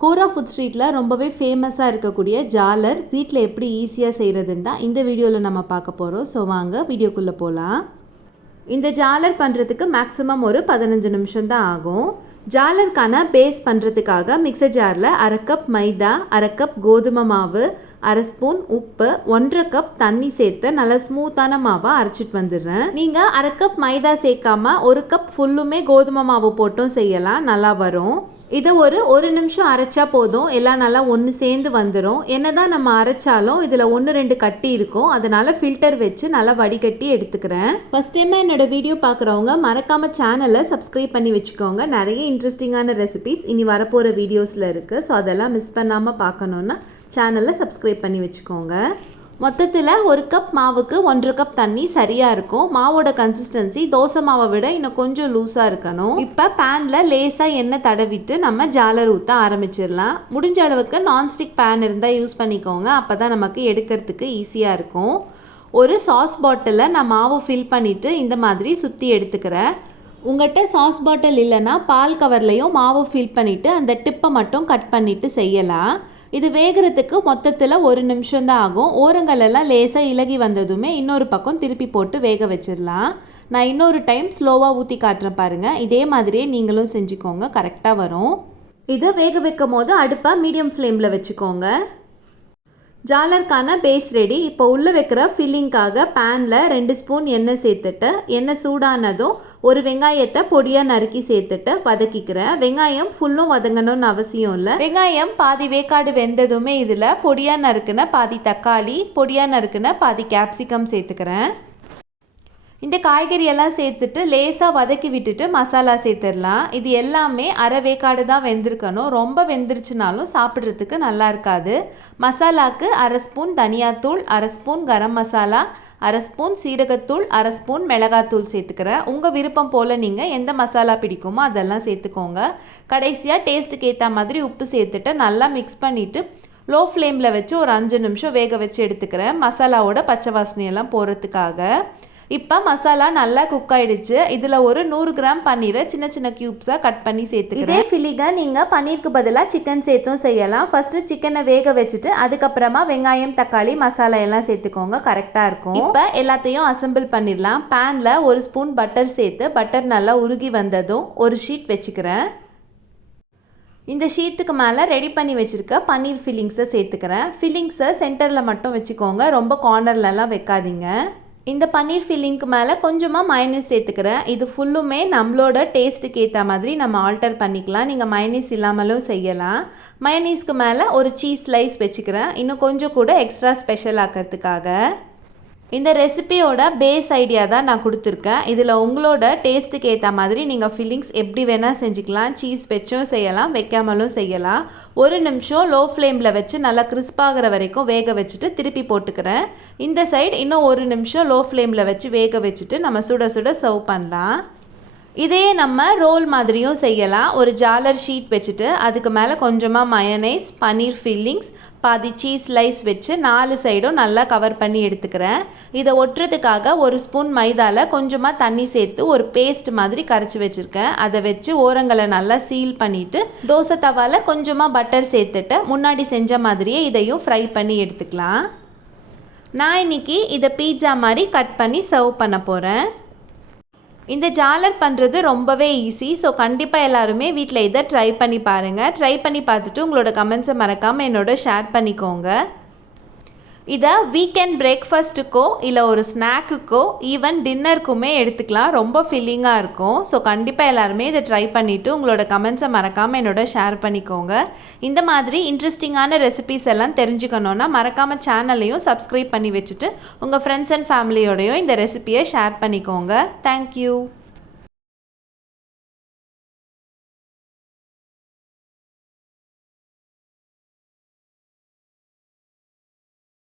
கோரா food ஸ்ட்ரீட்டில் ரொம்பவே ஃபேமஸாக இருக்கக்கூடிய ஜாலர் வீட்டில் எப்படி ஈஸியாக செய்கிறதுன்னு தான் இந்த வீடியோவில் நம்ம பார்க்க போகிறோம் ஸோ வாங்க வீடியோக்குள்ளே போகலாம் இந்த ஜாலர் பண்ணுறதுக்கு மேக்ஸிமம் ஒரு பதினஞ்சு நிமிஷம் தான் ஆகும். ஜாலருக்கான பேஸ் பண்ணுறதுக்காக மிக்சர் ஜாரில் அரை கப் மைதா அரை கப் கோதுமை மாவு அரை ஸ்பூன் உப்பு ஒன்றரை கப் தண்ணி சேர்த்து நல்லா ஸ்மூத்தான மாவாக அரைச்சிட்டு வந்துடுறேன். நீங்கள் அரை கப் மைதா சேர்க்காம ஒரு கப் ஃபுல்லுமே கோதுமை மாவு போட்டும் செய்யலாம். நல்லா வரும். இது ஒரு ஒரு நிமிஷம் அரைச்சா போதும். எல்லாம் நல்லா ஒன்று சேர்ந்து வந்துடும் என்னதான் நம்ம அரைச்சாலும் இதில் ஒன்று ரெண்டு கட்டி இருக்கும். அதனால் ஃபில்டர் வச்சு நல்லா வடிகட்டி எடுத்துக்கிறேன். ஃபஸ்ட் டைம் என்னோடய வீடியோ பார்க்குறவங்க மறக்காமல் சேனலை சப்ஸ்கிரைப் பண்ணி வச்சுக்கோங்க. நிறைய இன்ட்ரெஸ்டிங்கான ரெசிபிஸ் இனி வரப்போகிற வீடியோஸில் இருக்குது ஸோ அதெல்லாம் மிஸ் பண்ணாமல் பார்க்கணுன்னா சேனலை சப்ஸ்கிரைப் பண்ணி வச்சுக்கோங்க. மொத்தத்தில் ஒரு கப் மாவுக்கு ஒன்றரை கப் தண்ணி சரியாக இருக்கும். மாவோட கன்சிஸ்டன்சி தோசை மாவை விட இன்னும் கொஞ்சம் லூஸாக இருக்கணும். இப்போ பேனில் லேசாக எண்ணெய் தடவிட்டு நம்ம ஜாலர் ஊற்ற ஆரம்பிச்சிடலாம். முடிஞ்ச அளவுக்கு நான்ஸ்டிக் பேன் இருந்தால் யூஸ் பண்ணிக்கோங்க. அப்போ தான் நமக்கு எடுக்கிறதுக்கு ஈஸியாக இருக்கும். ஒரு சாஸ் பாட்டிலில் நான் மாவு ஃபில் பண்ணிவிட்டு இந்த மாதிரி சுற்றி எடுத்துக்கிறேன். உங்கள்கிட்ட சாஸ் பாட்டில் இல்லைன்னா பால் கவர்லையும் மாவு ஃபில் பண்ணிவிட்டு அந்த டிப்பை மட்டும் கட் பண்ணிவிட்டு செய்யலாம். இது வேகிறதுக்கு மொத்தத்தில் ஒரு நிமிஷம் தான் ஆகும். ஓரங்கள் எல்லாம் லேசாக இலகி வந்ததுமே இன்னொரு பக்கம் திருப்பி போட்டு வேக வச்சிடலாம். நான் இன்னொரு டைம் ஸ்லோவாக ஊற்றி காட்டுறேன் பாருங்கள் இதே மாதிரியே நீங்களும் செஞ்சுக்கோங்க. கரெக்டாக வரும். இதை வேக வைக்கும் போது அடுப்பை மீடியம் ஃப்ளேமில் வச்சுக்கோங்க. ஜாலருக்கான பேஸ் ரெடி இப்போ உள்ளே வைக்கிற ஃபில்லிங்காக பேனில் ரெண்டு ஸ்பூன் எண்ணெய் சேர்த்துட்டு எண்ணெய் சூடானதும் ஒரு வெங்காயத்தை பொடியாக நறுக்கி சேர்த்துட்டு வதக்கிக்கிறேன். வெங்காயம் ஃபுல்லும் வதங்கணும்னு அவசியம் இல்லை. வெங்காயம் பாதி வேக்காடு வெந்ததுமே இதில் பொடியாக நறுக்குன பாதி தக்காளி பொடியாக நறுக்குன பாதி கேப்சிகம் சேர்த்துக்கிறேன். இந்த காய்கறி எல்லாம் சேர்த்துட்டு லேசாக வதக்கி விட்டுட்டு மசாலா சேர்த்துடலாம். இது எல்லாமே அரை வேக்காடு தான் வெந்திருக்கணும். ரொம்ப வெந்துருச்சுனாலும் சாப்பிட்றதுக்கு நல்லா இருக்காது. மசாலாக்கு அரை ஸ்பூன் தனியாத்தூள் அரை ஸ்பூன் கரம் மசாலா அரை ஸ்பூன் சீரகத்தூள் அரை ஸ்பூன் மிளகாத்தூள் சேர்த்துக்கிறேன். உங்கள் விருப்பம் போல் நீங்கள் எந்த மசாலா பிடிக்குமோ அதெல்லாம் சேர்த்துக்கோங்க. கடைசியாக டேஸ்ட்டுக்கு ஏற்ற மாதிரி உப்பு சேர்த்துட்டு நல்லா மிக்ஸ் பண்ணிவிட்டு லோ ஃப்ளேமில் வச்சு ஒரு அஞ்சு நிமிஷம் வேக வச்சு எடுத்துக்கிறேன். மசாலாவோட பச்சை வாசனையெல்லாம் போகிறதுக்காக இப்போ மசாலா நல்லா குக் ஆயிடுச்சு. இதில் ஒரு நூறு கிராம் பன்னீரை சின்ன சின்ன க்யூப்ஸாக கட் பண்ணி சேர்த்துக்கிறேன். இதே ஃபில்லிங்கை நீங்கள் பன்னீருக்கு பதிலாக சிக்கன் சேர்த்தும் செய்யலாம். ஃபஸ்ட்டு சிக்கனை வேக வச்சுட்டு அதுக்கப்புறமா வெங்காயம் தக்காளி மசாலா எல்லாம் சேர்த்துக்கோங்க. கரெக்டாக இருக்கும். இப்போ எல்லாத்தையும் அசம்பிள் பண்ணிடலாம். பேனில் ஒரு ஸ்பூன் பட்டர் சேர்த்து பட்டர் நல்லா உருகி வந்ததும் ஒரு ஷீட் வச்சுக்கிறேன். இந்த ஷீட்டுக்கு மேலே ரெடி பண்ணி வச்சுருக்க பன்னீர் ஃபில்லிங்ஸை சேர்த்துக்கிறேன். ஃபில்லிங்ஸை சென்டரில் மட்டும் வச்சுக்கோங்க. ரொம்ப கார்னர்லலாம் வைக்காதீங்க. இந்த பன்னீர் ஃபில்லிங்க்கு மேலே கொஞ்சமாக மயனீஸ் சேர்த்துக்கிறேன். இது ஃபுல்லுமே நம்மளோட டேஸ்ட்டுக்கு ஏற்ற மாதிரி நம்ம ஆல்டர் பண்ணிக்கலாம். நீங்கள் மயனீஸ் இல்லாமலும் செய்யலாம். மயனீஸ்க்கு மேலே ஒரு சீஸ் ஸ்லைஸ் வச்சுக்கிறேன். இன்னும் கொஞ்சம் கூட எக்ஸ்ட்ரா ஸ்பெஷல் ஆக்கிறதுக்காக. இந்த ரெசிபியோட பேஸ் ஐடியா தான் நான் கொடுத்துருக்கேன். இதில் உங்களோட டேஸ்ட்டுக்கு ஏற்ற மாதிரி நீங்கள் ஃபில்லிங்ஸ் எப்படி வேணால் செஞ்சுக்கலாம். சீஸ் வச்சும் செய்யலாம் வைக்காமலும் செய்யலாம். ஒரு நிமிஷம் லோ ஃப்ளேமில் வச்சு நல்லா கிறிஸ்பாகிற வரைக்கும் வேக வச்சுட்டு திருப்பி போட்டுக்கிறேன். இந்த சைடு இன்னும் ஒரு நிமிஷம் லோ ஃப்ளேமில் வச்சு வேக வச்சுட்டு நம்ம சுட சுட சர்வ் பண்ணலாம். இதையே நம்ம ரோல் மாதிரியும் செய்யலாம். ஒரு ஜாலர் ஷீட் வச்சுட்டு அதுக்கு மேலே கொஞ்சமாக மயனைஸ் பன்னீர் ஃபில்லிங்ஸ் பாதி சீஸ் ஸ்லைஸ் வச்சு நாலு சைடும் நல்லா கவர் பண்ணி எடுத்துக்கிறேன். இதை ஒட்டுறதுக்காக ஒரு ஸ்பூன் மைதாவில் கொஞ்சமாக தண்ணி சேர்த்து ஒரு பேஸ்ட் மாதிரி கரைச்சி வச்சுருக்கேன். அதை வச்சு ஓரங்களை நல்லா சீல் பண்ணிவிட்டு தோசை தவாவில் கொஞ்சமாக பட்டர் சேர்த்துட்டு முன்னாடி செஞ்ச மாதிரியே இதையும் ஃப்ரை பண்ணி எடுத்துக்கலாம். நான் இன்னைக்கு இதை பீட்சா மாதிரி கட் பண்ணி சர்வ் பண்ண போகிறேன் இந்த ஜாலர் பண்ணுறது ரொம்பவே ஈஸி ஸோ கண்டிப்பாக எல்லாருமே வீட்டில் இதை ட்ரை பண்ணி பாருங்கள் ட்ரை பண்ணி பார்த்துட்டு உங்களோட கமெண்ட்ஸை மறக்காமல் என்னோட ஷேர் பண்ணிக்கோங்க. இதை வீக்கெண்ட் பிரேக்ஃபாஸ்ட்டுக்கோ இல்லை ஒரு ஸ்நாக்குக்கோ ஈவன் டின்னருக்குமே எடுத்துக்கலாம். ரொம்ப ஃபில்லிங்காக இருக்கும். ஸோ கண்டிப்பாக எல்லாருமே இதை ட்ரை பண்ணிவிட்டு உங்களோட கமெண்ட்ஸை மறக்காமல் என்னோட ஷேர் பண்ணிக்கோங்க. இந்த மாதிரி இன்ட்ரெஸ்டிங்கான ரெசிபிஸ் எல்லாம் தெரிஞ்சுக்கணுன்னா மறக்காமல் சேனலையும் சப்ஸ்கிரைப் பண்ணி வச்சுட்டு உங்கள் ஃப்ரெண்ட்ஸ் அண்ட் ஃபேமிலியோடையும் இந்த ரெசிபியை ஷேர் பண்ணிக்கோங்க. தேங்க்யூ